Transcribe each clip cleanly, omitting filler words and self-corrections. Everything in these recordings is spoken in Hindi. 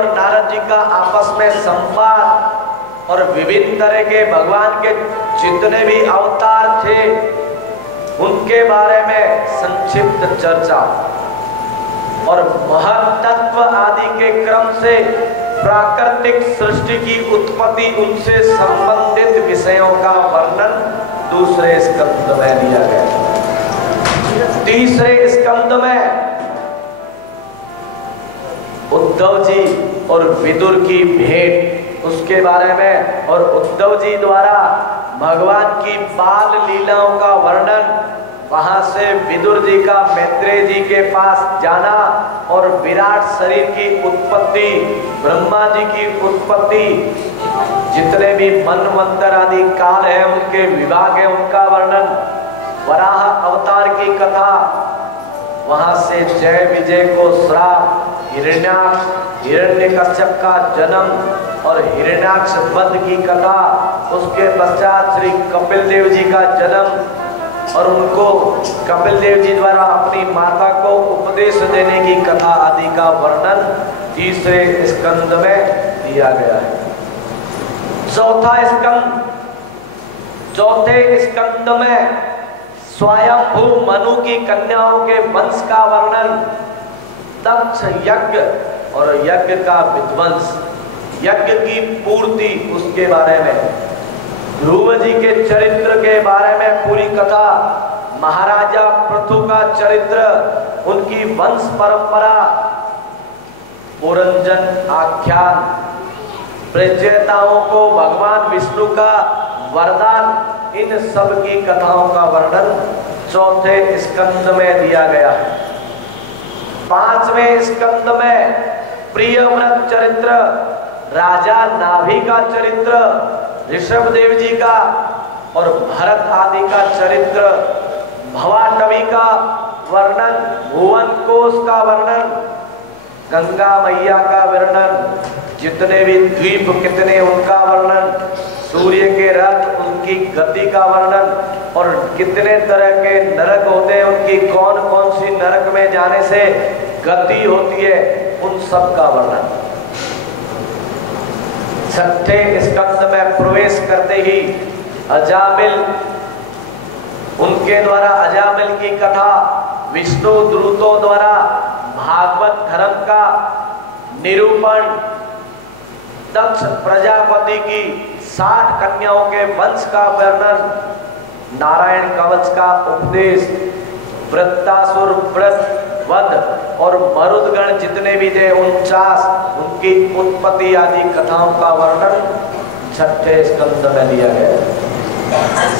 और नारद जी का आपस में संवाद और विभिन्न तरह के भगवान के जितने भी अवतार थे उनके बारे में संक्षिप्त चर्चा और महत्त्व आदि के क्रम से प्राकृतिक सृष्टि की उत्पत्ति उनसे संबंधित विषयों का वर्णन दूसरे स्कंद में दिया गया। तीसरे स्कंद में उद्धव जी और विदुर की भेंट उसके बारे में और उद्धव जी द्वारा भगवान की बाल लीलाओं का वर्णन, वहां से विदुर जी का मैत्रेय जी के पास जाना और विराट शरीर की उत्पत्ति, ब्रह्मा जी की उत्पत्ति, जितने भी मनवंतर आदि काल है उनके विभाग है उनका वर्णन, वराह अवतार की कथा, वहां से जय विजय को श्राप, हिरण्याक्ष हिरण्यकश्यप का जन्म और हिरण्याक्ष वध की कथा, उसके पश्चात श्री कपिल देव जी का जन्म और उनको कपिल देव जी द्वारा अपनी माता को उपदेश देने की कथा आदि का वर्णन तीसरे स्कंद में दिया गया है। चौथे स्कंद में स्वयंभू मनु की कन्याओं के वंश का वर्णन, दक्ष यज्ञ और यज्ञ का विध्वंस, यज्ञ की पूर्ति उसके बारे में, ध्रुव जी के चरित्र के बारे में पूरी कथा, महाराजा पृथु का चरित्र, उनकी वंश परंपरा, पुरंजन आख्यान, प्रचेताओं को भगवान विष्णु का वरदान, इन सब की कथाओं का वर्णन चौथे स्कंद में दिया गया है। पांचवें स्कंद में प्रियव्रत चरित्र, राजा नाभि का चरित्र, ऋषभ देव जी का और भरत आदि का चरित्र, भवाटवी का वर्णन, भुवन कोश का वर्णन, गंगा मैया का वर्णन, जितने भी द्वीप कितने उनका वर्णन, सूर्य के रथ उनकी गति का वर्णन और कितने तरह के नरक होते हैं, उनकी कौन कौन सी नरक में जाने से गति होती है, उन सब का वर्णन। छठे स्कंद में प्रवेश करते ही अजामिल, उनके द्वारा अजामिल की कथा, विष्णु दूतों द्वारा भागवत धर्म का निरूपण, दक्ष प्रजापति की 60 कन्याओं के वंश का वर्णन, नारायण कवच का उपदेश, वृत्तासुर व्रत वध और मरुदगण जितने भी थे 49, उनकी उत्पत्ति आदि कथाओं का वर्णन छठे स्कंद में दिया गया।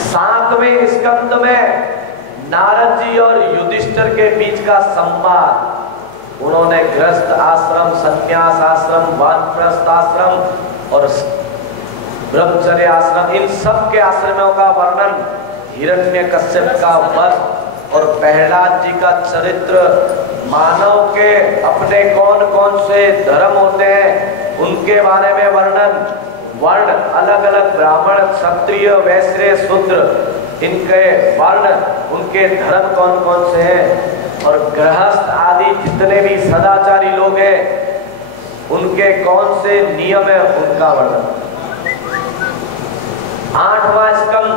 सातवें स्कंद में नारद जी और युधिष्ठिर के बीच का संवाद, उन्होंने गृहस्थ आश्रम, संन्यास आश्रम, वानप्रस्थ आश्रम और ब्रह्मचर्य आश्रम, इन सब के आश्रमों का वर्णन, हिरण्यकश्यप का वध और प्रहलाद जी का चरित्र, मानव के अपने कौन कौन से धर्म होते हैं उनके बारे में वर्णन, वर्ण अलग अलग ब्राह्मण, क्षत्रिय, वैश्य, शूद्र, इनके वर्ण, उनके धर्म कौन कौन से हैं और गृहस्थ आदि जितने भी सदाचारी लोग हैं उनके कौन से नियम है उनका वर्णन। आठवां स्कंद,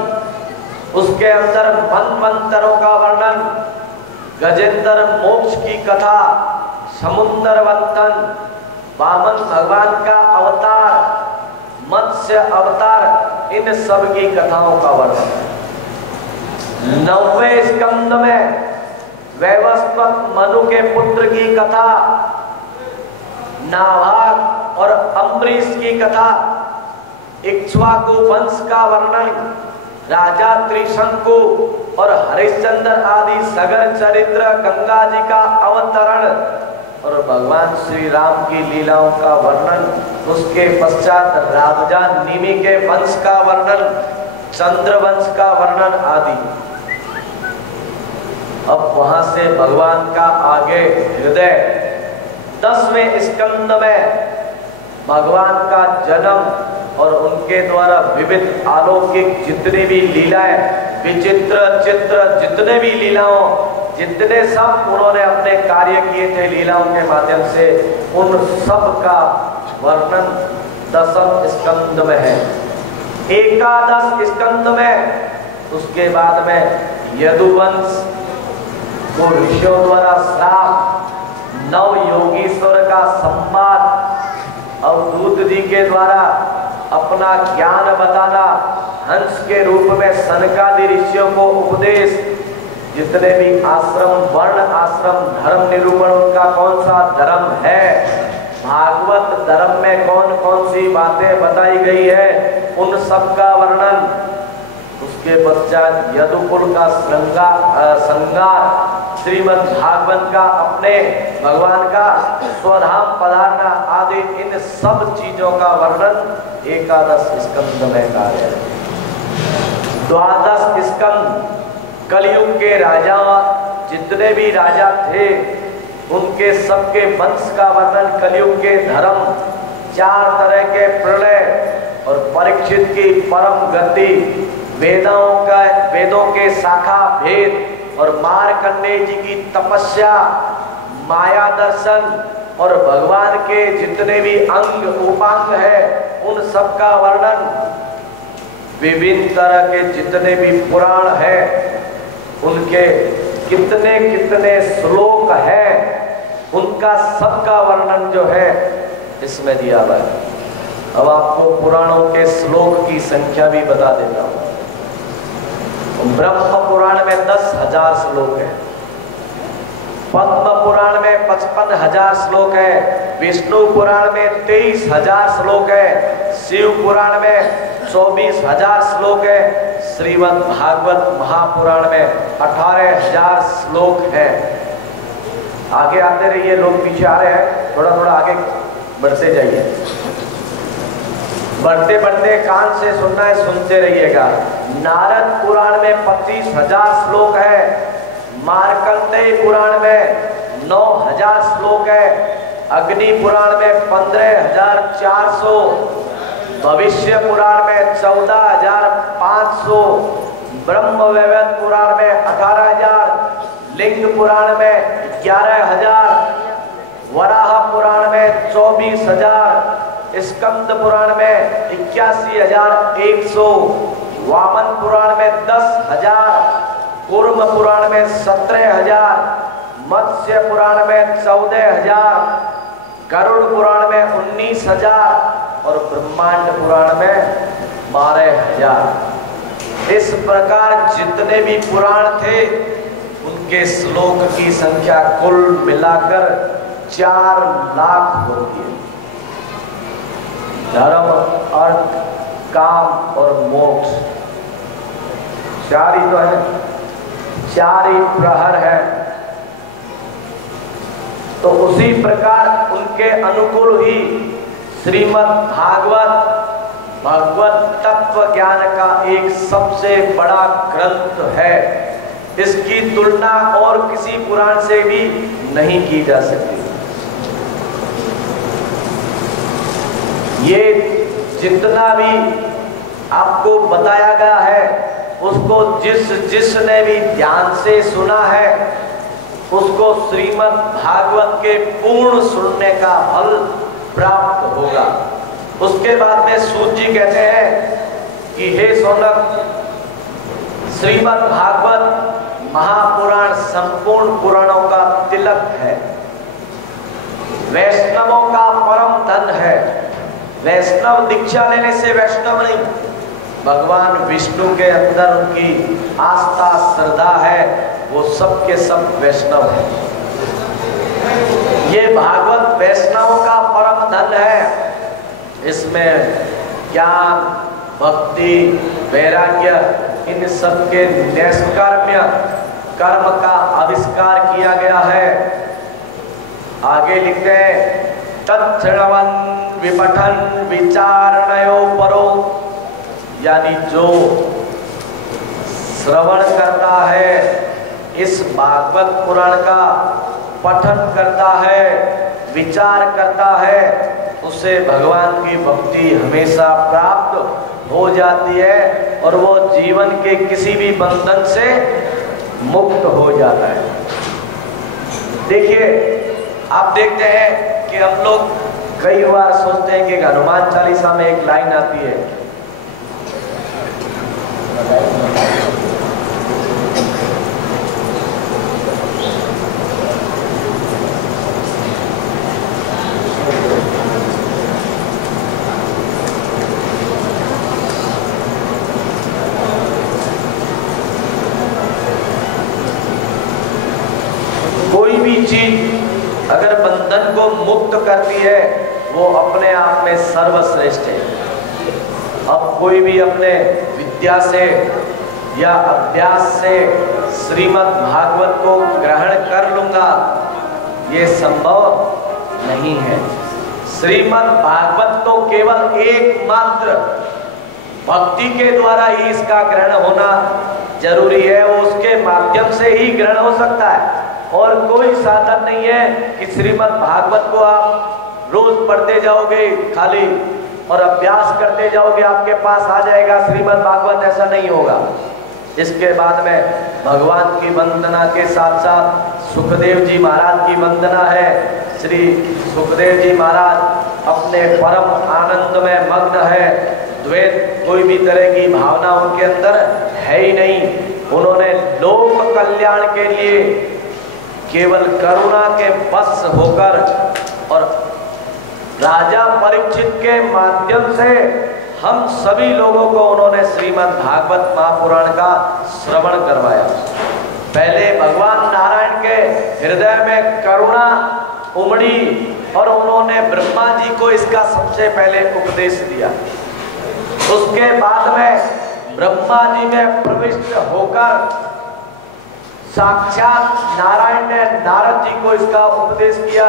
उसके अंदर मनवंतरों का वर्णन, गजेंद्र मोक्ष की कथा, समुद्र मंथन, वामन भगवान का अवतार, मत्स्य अवतार, इन सब की कथाओं का वर्णन। 9वें स्कंद में वैवस्वत मनु के पुत्र की कथा, नाभाग और अम्बरीश की कथा, इक्ष्वाकु वंश का वर्णन, राजा त्रिशंकु और हरिश्चंद्र आदि सगर चरित्र, गंगा जी का अवतरण और भगवान श्री राम की लीलाओं का वर्णन, उसके पश्चात राजा निमि के वंश का वर्णन, चंद्र वंश का वर्णन आदि। अब वहां से भगवान का आगे हृदय 10वें स्कंद में भगवान का जन्म और उनके द्वारा विविध अलौकिक जितनी भी लीलाएं, विचित्र चित्र जितने भी लीलाओं, जितने सब उन्होंने अपने कार्य किए थे लीलाओं के माध्यम से, उन सब का वर्णन 10 स्कंद में है। 11 स्कंद में उसके बाद में यदुवंश को ऋषियों द्वारा श्राप, नव योगीश्वर का संवाद और दूत जी के द्वारा अपना ज्ञान बताना, हंस के रूप में सनकादि ऋषियों को उपदेश, जितने भी आश्रम, वर्ण आश्रम, धर्म निरूपण, उनका कौन सा धर्म है, भागवत धर्म में कौन कौन सी बातें बताई गई है, उन सब का वर्णन। उसके पश्चात यदुकुल का संगार, श्रीमद् भागवत का अपने भगवान का स्वधाम पधारना आदि, इन सब चीजों का वर्णन 11 स्कंद में कार्य है। 12 स्कंद कलयुग के राजा, जितने भी राजा थे उनके सबके वंश का वर्णन, कलयुग के धर्म, 4 तरह के प्रलय और परीक्षित की परम गति, वेदों के शाखा भेद और मार्कंडेय जी की तपस्या, माया दर्शन और भगवान के जितने भी अंग उपांग है उन सब का वर्णन, विभिन्न तरह के जितने भी पुराण है उनके कितने कितने श्लोक है, उनका सबका वर्णन जो है इसमें दिया हुआ है। अब आपको पुराणों के श्लोक की संख्या भी बता देता हूं। ब्रह्म पुराण में 10,000 श्लोक है, पद्म पुराण में 55,000 श्लोक है, विष्णु पुराण में 23,000 श्लोक है, शिव पुराण में 24,000 श्लोक है, श्रीमद् भागवत महापुराण में 18,000 श्लोक है। आगे आते रहिए, लोग पीछे आ रहे हैं, थोड़ा थोड़ा आगे बढ़ते जाइए। बढ़ते बढ़ते कान से सुनना है, सुनते रहिएगा। नारद पुराण में 25,000 श्लोक है, मार्कंडेय पुराण में 9,000 श्लोक है, अग्नि पुराण में 15,400, भविष्य पुराण में 14,500, ब्रह्म वैवर्त पुराण में 18,000, लिंग पुराण में 11,000, वराह पुराण में 24,000, स्कंद पुराण में 81,100, वामन पुराण में 10,000, कूर्म पुराण में 17,000, मत्स्य पुराण में 14,000, गरुड़ पुराण में 19,000 और ब्रह्मांड पुराण में 12,000। इस प्रकार जितने भी पुराण थे उनके श्लोक की संख्या कुल मिलाकर 4 लाख होती है। धर्म, अर्थ, काम और मोक्ष 4 ही तो है, 4 ही प्रहर है। तो उसी प्रकार उनके अनुकूल ही श्रीमद् भगवत तत्व ज्ञान का एक सबसे बड़ा ग्रंथ है। इसकी तुलना और किसी पुराण से भी नहीं की जा सकती। ये जितना भी आपको बताया गया है उसको जिसने भी ध्यान से सुना है उसको श्रीमद् भागवत के पूर्ण सुनने का फल प्राप्त होगा। उसके बाद में सूत जी कहते हैं कि हे सौनक, श्रीमद् भागवत महापुराण संपूर्ण पुराणों का तिलक है, वैष्णवों का परम धन है। वैष्णव दीक्षा लेने से वैष्णव नहीं, भगवान विष्णु के अंदर उनकी आस्था श्रद्धा है, वो सब के सब वैष्णव है। ये भागवत वैष्णवों का परम धन है। इसमें ज्ञान, भक्ति, वैराग्य, इन सब के निष्कर्म्य कर्म का आविष्कार किया गया है। आगे लिखते हैं, तत्श्रवन् विपठन विचारणयो परो, यानी जो श्रवण करता है, इस भागवत पुराण का पठन करता है, विचार करता है, उसे भगवान की भक्ति हमेशा प्राप्त हो जाती है और वो जीवन के किसी भी बंधन से मुक्त हो जाता है। देखिए, आप देखते हैं कि हम लोग कई बार सोचते हैं कि हनुमान चालीसा में एक लाइन आती है, कोई भी चीज अगर बंधन को मुक्त करती है वो अपने आप में सर्वश्रेष्ठ है। अब कोई भी अपने विद्या से या अभ्यास से श्रीमद् भागवत को ग्रहण कर लूंगा, ये संभव नहीं है। श्रीमद् भागवत तो केवल एकमात्र भक्ति के द्वारा ही इसका ग्रहण होना जरूरी है, वो उसके माध्यम से ही ग्रहण हो सकता है। और कोई साधन नहीं है कि श्रीमद् भागवत को आप रोज पढ़ते जाओगे खाली और अभ्यास करते जाओगे आपके पास आ जाएगा श्रीमद् भागवत, ऐसा नहीं होगा। इसके बाद में भगवान की वंदना के साथ साथ सुखदेव जी महाराज की वंदना है। श्री सुखदेव जी महाराज अपने परम आनंद में मग्न है, द्वैत कोई भी तरह की भावना उनके अंदर है ही नहीं। उन्होंने लोक कल्याण के लिए केवल करुणा के बस होकर और राजा परीक्षित के माध्यम से हम सभी लोगों को उन्होंने श्रीमद् भागवत महापुराण का श्रवण करवाया। पहले भगवान नारायण के हृदय में करुणा उमड़ी और उन्होंने ब्रह्मा जी को इसका सबसे पहले उपदेश दिया। उसके बाद में ब्रह्मा जी में प्रविष्ट होकर साक्षात नारायण ने नारद जी को इसका उपदेश किया।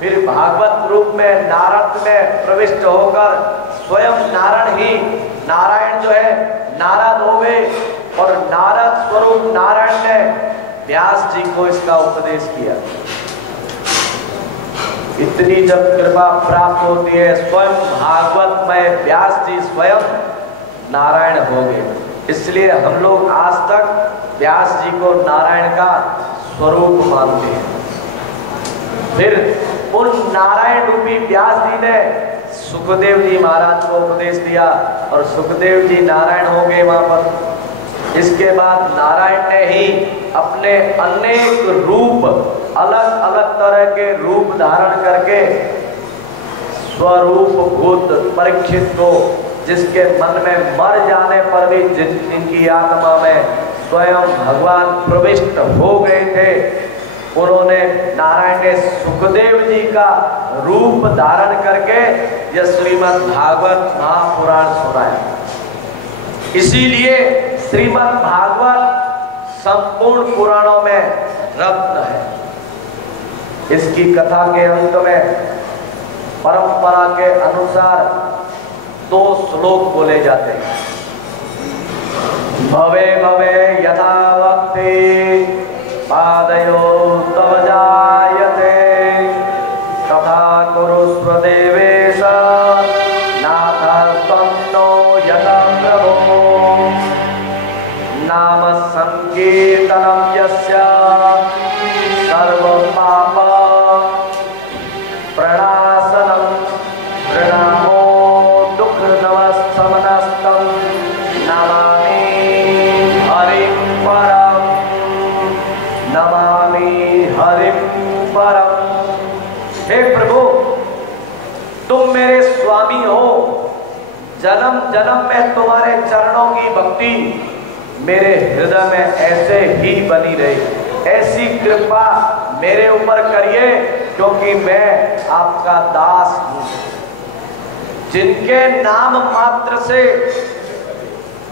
फिर भागवत रूप में नारद में प्रविष्ट होकर स्वयं नारायण जो है नारद हो गए और नारद स्वरूप नारायण ने व्यास जी को इसका उपदेश किया। इतनी जब कृपा प्राप्त होती है, स्वयं भागवत में व्यास जी स्वयं नारायण हो गए। इसलिए हम लोग आज तक व्यास जी को नारायण का स्वरूप मानते हैं। फिर उन नारायण रूपी व्यास जी ने सुखदेव जी महाराज को उपदेश दिया और सुखदेव जी नारायण हो गए वहां पर। इसके बाद नारायण ने ही अपने अनेक रूप, अलग अलग तरह के रूप धारण करके स्वरूप भूत परीक्षित को, जिसके मन में मर जाने पर भी जिनकी आत्मा में स्वयं भगवान प्रविष्ट हो गए थे, उन्होंने नारायण ने सुखदेव जी का रूप धारण करके यह श्रीमद् भागवत महापुराण सुनाया। इसीलिए श्रीमद् भागवत संपूर्ण पुराणों में रत्न है। इसकी कथा के अंत में परंपरा के अनुसार 2 श्लोक बोले जाते हैं। भवे भवे यथा वक्ति पादयो तव जायते तथा कुरुष्व देवेश नाथस्त्वं नो यथा प्रभो नाम संकीर्तनं यस्य सर्व पाप प्रणाशनं प्रणामो दुःख नमस्तमनस्तं नमामि हरिं परम, नमामि हरिं परम। हे प्रभु, तुम मेरे स्वामी हो। जन्म जन्म में तुम्हारे चरणों की भक्ति मेरे हृदय में ऐसे ही बनी रहे। ऐसी कृपा मेरे ऊपर करिए, क्योंकि मैं आपका दास हूं। जिनके नाम मात्र से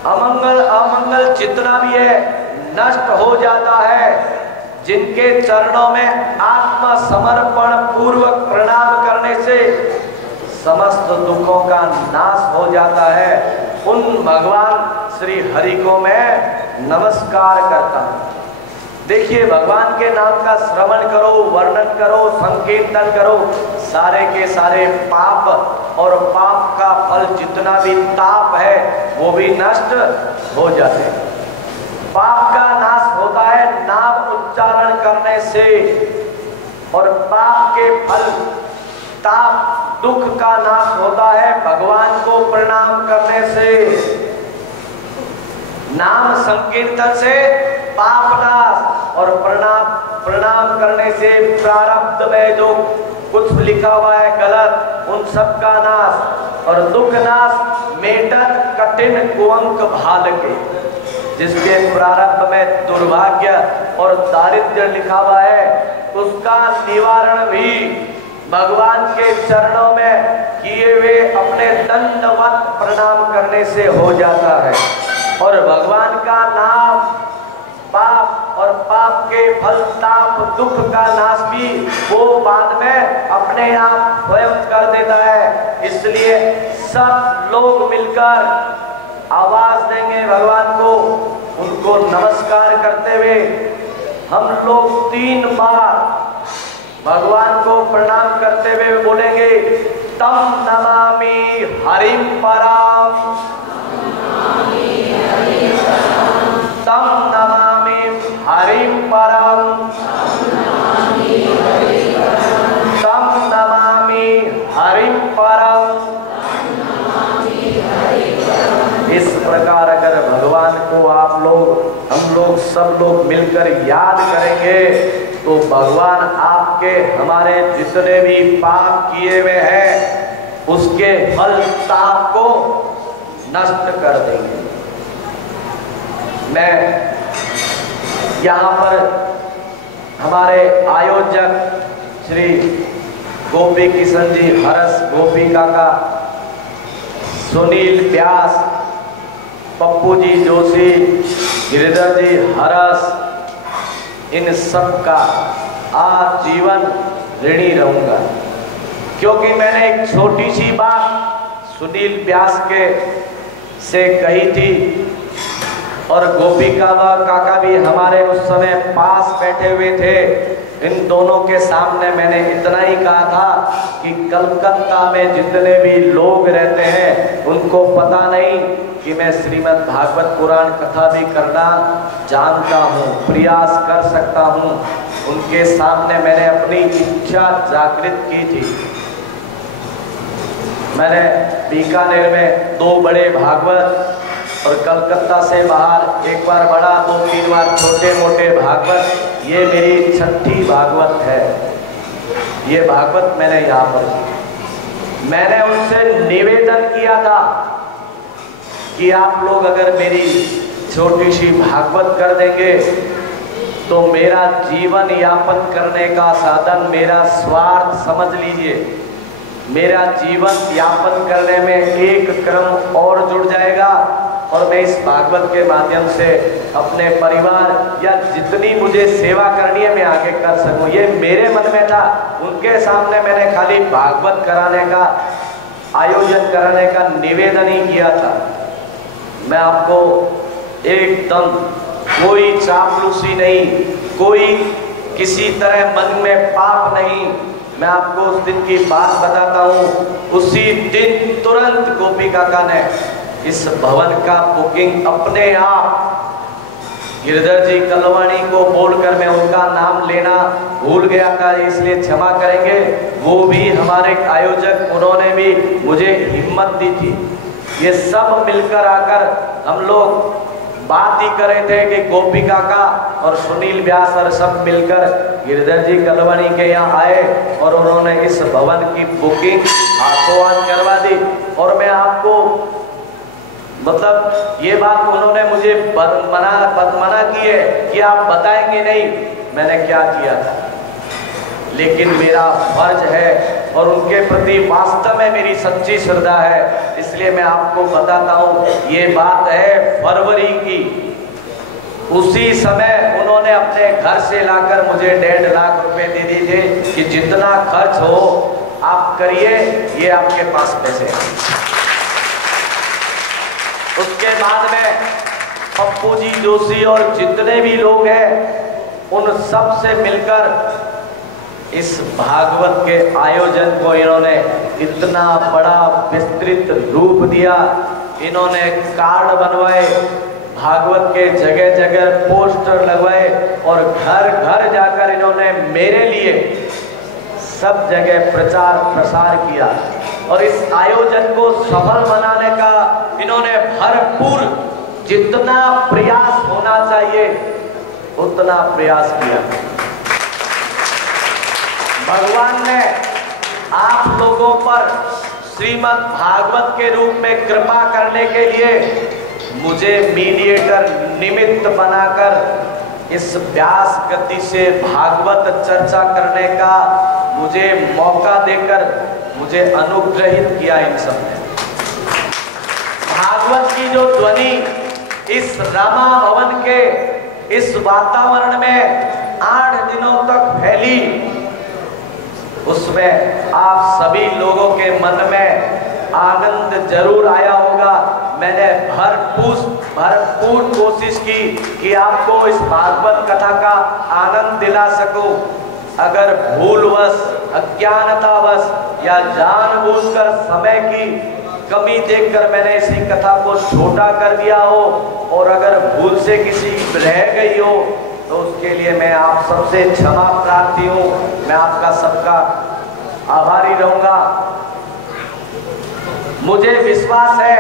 अमंगल जितना भी है नष्ट हो जाता है, जिनके चरणों में आत्मसमर्पण पूर्वक प्रणाम करने से समस्त दुखों का नाश हो जाता है, उन भगवान श्री हरि को मैं नमस्कार करता हूं। देखिए, भगवान के नाम का श्रवण करो, वर्णन करो, संकीर्तन करो, सारे के सारे पाप और पाप का फल जितना भी ताप है वो भी नष्ट हो जाते हैं। पाप का नाश होता है नाम उच्चारण करने से, और पाप के फल ताप दुख का नाश होता है भगवान को प्रणाम करने से, नाम संकीर्तन से पाप नाश, और प्रणाम करने से प्रारब्ध में जो कुछ लिखा हुआ है गलत उन सब का नाश, और दुख नाश मेटत कठिन कुअंक भाल के, जिसके प्रारब्ध में दुर्भाग्य और दारिद्र्य लिखा हुआ है उसका निवारण भी भगवान के चरणों में किए हुए अपने दंडवत प्रणाम करने से हो जाता है। और भगवान का नाम पाप और पाप के फल ताप दुख का नाश भी वो बाद में अपने आप स्वयं कर देता है। इसलिए सब लोग मिलकर आवाज देंगे भगवान को, उनको नमस्कार करते हुए हम लोग 3 बार भगवान को प्रणाम करते हुए बोलेंगे, तम नमामि हरिम परम, तम नमामि हरिम परम, तम नमामि हरिम परम। इस प्रकार अगर भगवान को आप लोग हम लोग सब लोग मिलकर याद करेंगे तो भगवान आपके हमारे जितने भी पाप किए हुए हैं उसके फल ताप को नष्ट कर देंगे। मैं यहाँ पर हमारे आयोजक श्री गोपी किशन जी हरस, गोपी काका, सुनील व्यास, पप्पू जी जोशी, गिरिधर जी हरस, इन सब का आजीवन ऋणी रहूंगा, क्योंकि मैंने एक छोटी सी बात सुनील व्यास के से कही थी और गोपी काका भी हमारे उस समय पास बैठे हुए थे। इन दोनों के सामने मैंने इतना ही कहा था कि कलकत्ता में जितने भी लोग रहते हैं उनको पता नहीं कि मैं श्रीमद् भागवत पुराण कथा भी करना जानता हूँ, प्रयास कर सकता हूँ। उनके सामने मैंने अपनी इच्छा जागृत की थी। मैंने बीकानेर में 2 बड़े भागवत और कलकत्ता से बाहर एक बार बड़ा 2-3 बार छोटे मोटे भागवत, ये मेरी 6ठी भागवत है। ये भागवत मैंने यहाँ पर मैंने उनसे निवेदन किया था कि आप लोग अगर मेरी छोटी सी भागवत कर देंगे तो मेरा जीवन यापन करने का साधन मेरा स्वार्थ समझ लीजिए, मेरा जीवन यापन करने में एक क्रम और जुड़ जाएगा और मैं इस भागवत के माध्यम से अपने परिवार या जितनी मुझे सेवा करनी है मैं आगे कर सकूं। ये मेरे मन में था। उनके सामने मैंने खाली भागवत कराने का, आयोजन कराने का निवेदन ही किया था। मैं आपको एकदम कोई चापलूसी नहीं, कोई किसी तरह मन में पाप नहीं, मैं आपको उस दिन की बात बताता हूँ। उसी दिन तुरंत गोपी काका ने इस भवन का बुकिंग अपने आप गिरधर जी कलवाणी को बोलकर, मैं उनका नाम लेना भूल गया था इसलिए क्षमा करेंगे, वो भी हमारे आयोजक, उन्होंने भी मुझे हिम्मत दी थी। ये सब मिलकर आकर हम लोग बात ही कर रहे थे कि गोपी काका और सुनील व्यास और सब मिलकर गिरधर जी कलवाणी के यहाँ आए और उन्होंने इस भवन की बुकिंग हाथों हाथ करवा दी। और मैं आपको मतलब ये बात उन्होंने मुझे मना की है कि आप बताएंगे नहीं मैंने क्या किया था, लेकिन मेरा फर्ज है और उनके प्रति वास्तव में मेरी सच्ची श्रद्धा है, इसलिए मैं आपको बताता हूँ। ये बात है फरवरी की। उसी समय उन्होंने अपने घर से लाकर मुझे 1.5 लाख रुपए दे दिए थे कि जितना खर्च हो आप करिए, ये आपके पास पैसे हैं। उसके बाद में पप्पू जी जोशी और जितने भी लोग हैं उन सब से मिलकर इस भागवत के आयोजन को इन्होंने इतना बड़ा विस्तृत रूप दिया। इन्होंने कार्ड बनवाए, भागवत के जगह जगह पोस्टर लगवाए और घर घर जाकर इन्होंने मेरे लिए सब जगह प्रचार प्रसार किया और इस आयोजन को सफल बनाने का इन्होंने भरपूर जितना प्रयास होना चाहिए उतना प्रयास किया। भगवान ने आप लोगों पर श्रीमद् भागवत के रूप में कृपा करने के लिए मुझे मीडिएटर निमित्त बनाकर इस व्यास गति से भागवत चर्चा करने का मुझे मौका देकर मुझे अनुग्रहित किया। इन सब ने भागवत की जो ध्वनि इस रमा भवन के इस वातावरण में 8 दिनों तक फैली, उसमें आप सभी लोगों के मन में आनंद जरूर आया होगा। मैंने भरपूर कोशिश की कि आपको इस भागवत कथा का आनंद दिला सकूं। अगर भूलवश, अज्ञानतावश या जानबूझकर समय की कमी देखकर मैंने इसी कथा को छोटा कर दिया हो और अगर भूल से किसी रह गई हो तो उसके लिए मैं आप सबसे क्षमा प्रार्थी हूँ। मैं आपका सबका आभारी रहूंगा। मुझे विश्वास है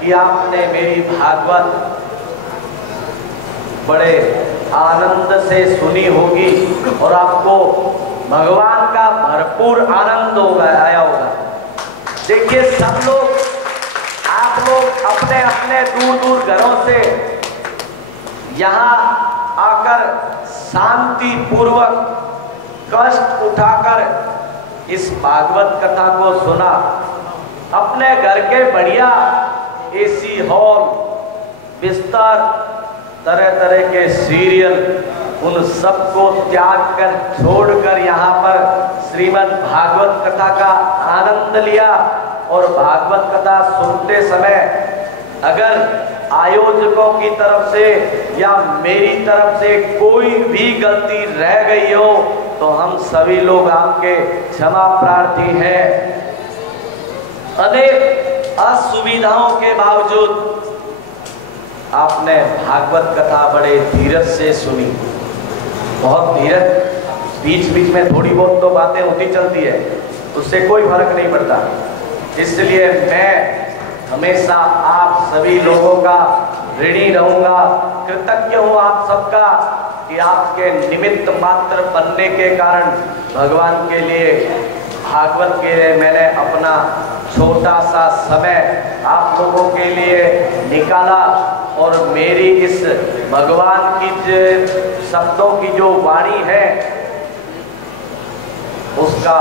कि आपने मेरी भागवत बड़े आनंद से सुनी होगी और आपको भगवान का भरपूर आनंद आया होगा। देखिए, सब लोग, आप लोग अपने अपने दूर दूर घरों से यहाँ आकर शांति पूर्वक कष्ट उठाकर इस भागवत कथा को सुना। अपने घर के बढ़िया एसी हॉल, बिस्तर, तरह तरह के सीरियल, उन सबको त्याग कर छोड़कर यहाँ पर श्रीमद् भागवत कथा का आनंद लिया। और भागवत कथा सुनते समय अगर आयोजकों की तरफ से या मेरी तरफ से कोई भी गलती रह गई हो तो हम सभी लोग आपके क्षमा प्रार्थी हैं। अनेक असुविधाओं के बावजूद आपने भागवत कथा बड़े धीरज से सुनी, बहुत धीरज। बीच बीच में थोड़ी बहुत तो बातें होती चलती है, उससे कोई फर्क नहीं पड़ता। इसलिए मैं हमेशा आप सभी लोगों का ऋणी रहूंगा, कृतज्ञ हूँ आप सबका कि आपके निमित्त मात्र बनने के कारण भगवान के लिए, भागवत के लिए मैंने अपना छोटा सा समय आप लोगों के लिए निकाला। और मेरी इस भगवान की शब्दों की जो वाणी है उसका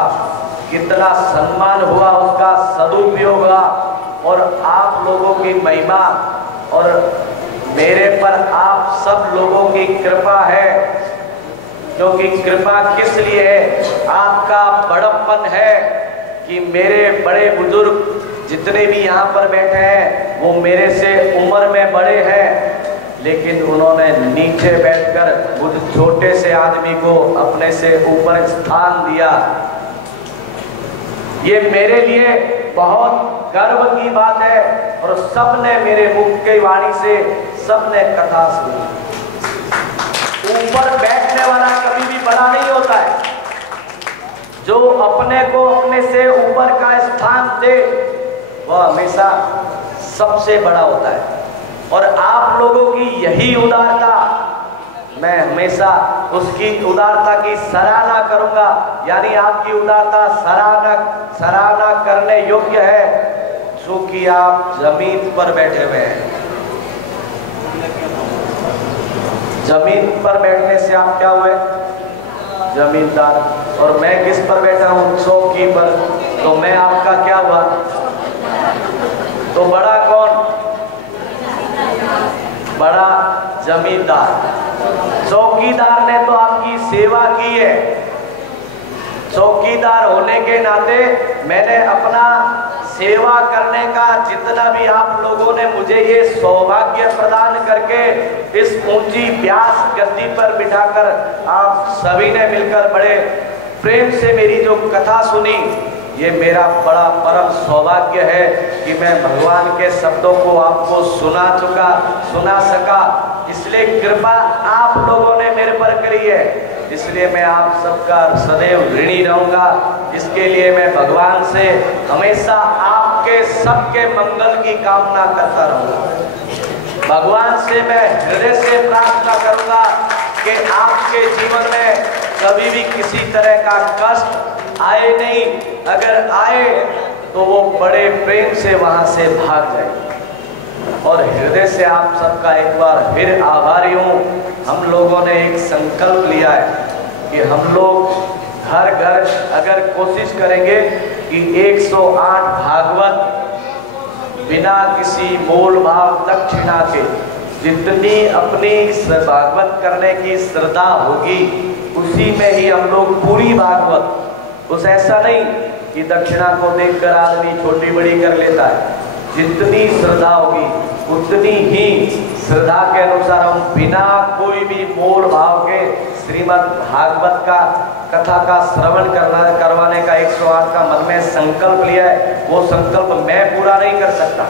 कितना सम्मान हुआ, उसका सदुपयोग हुआ। और आप लोगों की महिमा और मेरे पर आप सब लोगों की कृपा है, क्योंकि कृपा किस लिए है? आपका बड़प्पन है कि मेरे बड़े बुजुर्ग जितने भी यहाँ पर बैठे हैं वो मेरे से उम्र में बड़े हैं, लेकिन उन्होंने नीचे बैठकर मुझ छोटे से आदमी को अपने से ऊपर स्थान दिया। ये मेरे लिए बहुत गर्व की बात है। और सबने मेरे मुख की वाणी से सबने कथा सुनी। ऊपर बैठने वाला कभी भी बड़ा नहीं होता है, जो अपने को अपने से ऊपर का स्थान दे वह हमेशा सबसे बड़ा होता है। और आप लोगों की यही उदारता, मैं हमेशा उसकी उदारता की सराहना करूंगा। यानी आपकी उदारता सराहना करने योग्य है, क्योंकि आप जमीन पर बैठे हुए हैं। जमीन पर बैठने से आप क्या हुए? जमींदार। और मैं किस पर बैठा हूँ? चौकी पर। तो मैं आपका क्या हुआ? तो बड़ा कौन? बड़ा जमींदार। चौकीदार ने तो आपकी सेवा की है। चौकीदार होने के नाते मैंने अपना सेवा करने का जितना भी आप लोगों ने मुझे ये सौभाग्य प्रदान करके इस ऊंची व्यास गद्दी पर बिठाकर आप सभी ने मिलकर बड़े प्रेम से मेरी जो कथा सुनी, ये मेरा बड़ा परम सौभाग्य है कि मैं भगवान के शब्दों को आपको सुना सका। इसलिए कृपा आप लोगों ने मेरे पर करी है। इसलिए मैं आप सबका सदैव ऋणी रहूंगा। इसके लिए मैं भगवान से हमेशा आपके सबके मंगल की कामना करता रहूंगा। भगवान से मैं हृदय से प्रार्थना करूंगा कि आपके जीवन में कभी भी किसी तरह का कष्ट आए नहीं, अगर आए तो वो बड़े प्रेम से वहां से भाग जाए। और हृदय से आप सबका एक बार फिर आभारी हूँ। हम लोगों ने एक संकल्प लिया है कि हम लोग हर घर अगर कोशिश करेंगे कि 108 भागवत बिना किसी मोल भाव दक्षिणा के, जितनी अपनी भागवत करने की श्रद्धा होगी उसी में ही हम लोग पूरी भागवत, उस ऐसा नहीं कि दक्षिणा को देखकर आदमी छोटी बड़ी कर लेता है। जितनी श्रद्धा होगी उतनी ही श्रद्धा के अनुसार हम बिना कोई भी मोल भाव के श्रीमद् भागवत का कथा का श्रवण करवाने का 108 का मन में संकल्प लिया है। वो संकल्प मैं पूरा नहीं कर सकता,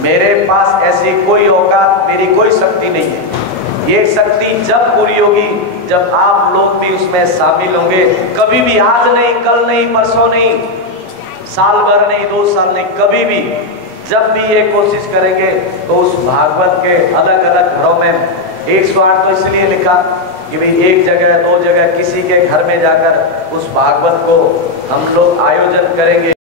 मेरे पास ऐसी कोई औकात, मेरी कोई शक्ति नहीं है। ये शक्ति जब पूरी होगी जब आप लोग भी उसमें शामिल होंगे। कभी भी, आज नहीं, कल नहीं, परसों नहीं, साल भर नहीं, 2 साल नहीं, कभी भी जब भी ये कोशिश करेंगे तो उस भागवत के अलग अलग घरों में 108 तो इसलिए लिखा कि भाई एक जगह 2 जगह किसी के घर में जाकर उस भागवत को हम लोग आयोजन करेंगे।